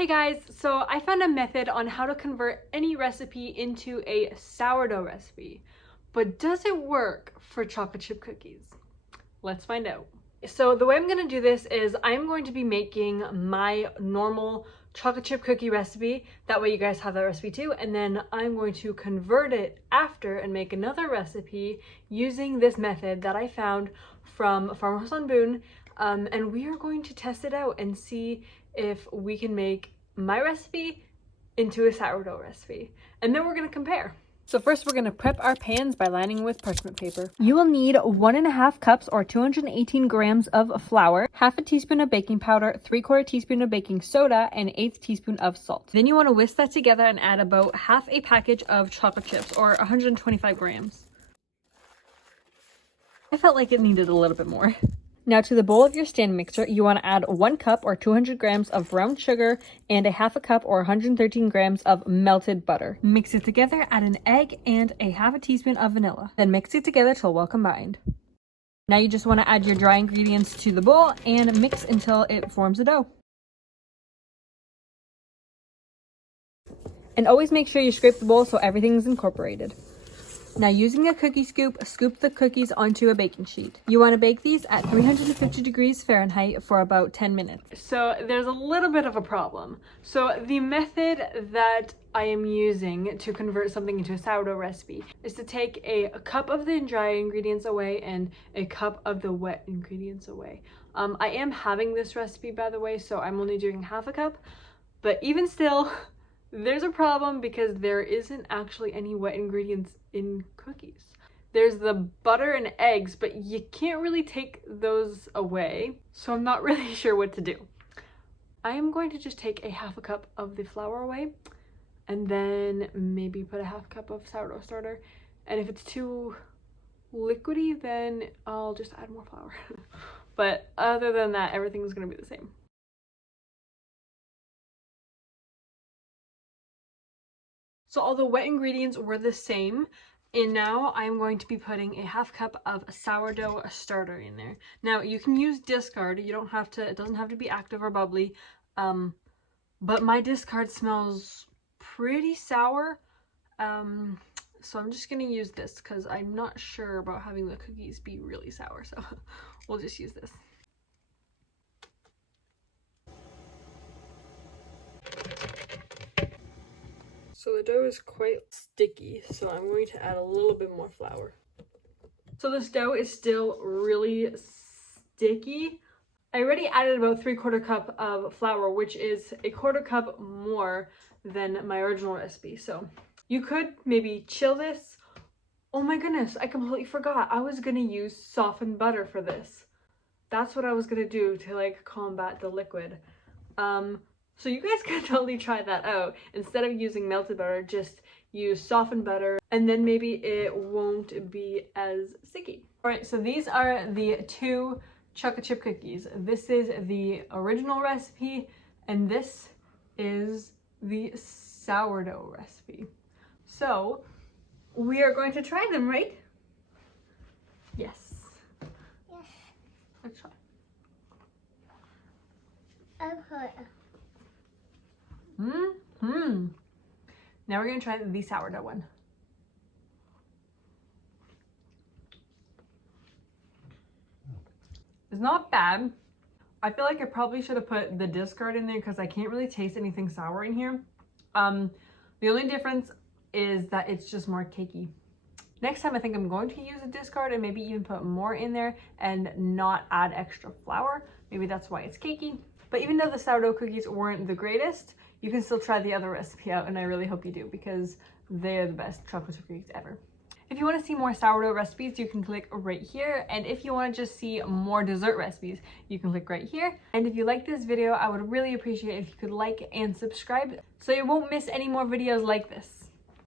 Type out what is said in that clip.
Hey guys, so I found a method on how to convert any recipe into a sourdough recipe. But does it work for chocolate chip cookies? Let's find out. So the way I'm going to do this is I'm going to be making my normal chocolate chip cookie recipe. That way you guys have that recipe too. And then I'm going to convert it after and make another recipe using this method that I found from Farmhouse on Boone. And we are going to test it out and see if we can make my recipe into a sourdough recipe. And then we're going to compare. So first we're going to prep our pans by lining with parchment paper. You will need 1.5 cups or 218 grams of flour, half a teaspoon of baking powder, 3/4 teaspoon of baking soda, and 1/8 teaspoon of salt. Then you want to whisk that together and add about half a package of chocolate chips or 125 grams. I felt like it needed a little bit more. Now to the bowl of your stand mixer, you want to add 1 cup or 200 grams of brown sugar and a half a cup or 113 grams of melted butter. Mix it together, add an egg and a half a teaspoon of vanilla. Then mix it together till well combined. Now you just want to add your dry ingredients to the bowl and mix until it forms a dough. And always make sure you scrape the bowl so everything's incorporated. Now using a cookie scoop, scoop the cookies onto a baking sheet. You want to bake these at 350 degrees Fahrenheit for about 10 minutes. So there's a little bit of a problem. So the method that I am using to convert something into a sourdough recipe is to take a cup of the dry ingredients away and a cup of the wet ingredients away. I am having this recipe, by the way, so I'm only doing half a cup, but even still, there's a problem because there isn't actually any wet ingredients in cookies. There's the butter and eggs, but you can't really take those away, so I'm not really sure what to do. I am going to just take a half a cup of the flour away and then maybe put a half cup of sourdough starter, and if it's too liquidy then I'll just add more flour. But other than that, everything's gonna be the same. So all the wet ingredients were the same, and now I'm going to be putting a half cup of sourdough starter in there. Now you can use discard, you don't have to, it doesn't have to be active or bubbly, but my discard smells pretty sour, so I'm just gonna use this because I'm not sure about having the cookies be really sour, so we'll just use this. So the dough is quite sticky, so I'm going to add a little bit more flour. So this dough is still really sticky. I already added about 3/4 cup of flour, which is a 1/4 cup more than my original recipe. So you could maybe chill this. Oh my goodness, I completely forgot. I was gonna use softened butter for this. That's what I was gonna do to like combat the liquid. So you guys can totally try that out. Instead of using melted butter, just use softened butter and then maybe it won't be as sticky. All right, so these are the 2 chocolate chip cookies. This is the original recipe and this is the sourdough recipe. So we are going to try them, right? Yes. Yes. Let's try. Okay. Now we're gonna try the sourdough one. It's not bad. I feel like I probably should have put the discard in there because I can't really taste anything sour in here. The only difference is that it's just more cakey. Next time I think I'm going to use a discard and maybe even put more in there and not add extra flour. Maybe that's why it's cakey. But even though the sourdough cookies weren't the greatest, you can still try the other recipe out, and I really hope you do because they are the best chocolate chip cookies ever. If you want to see more sourdough recipes, you can click right here. And if you want to just see more dessert recipes, you can click right here. And if you like this video, I would really appreciate it if you could like and subscribe so you won't miss any more videos like this.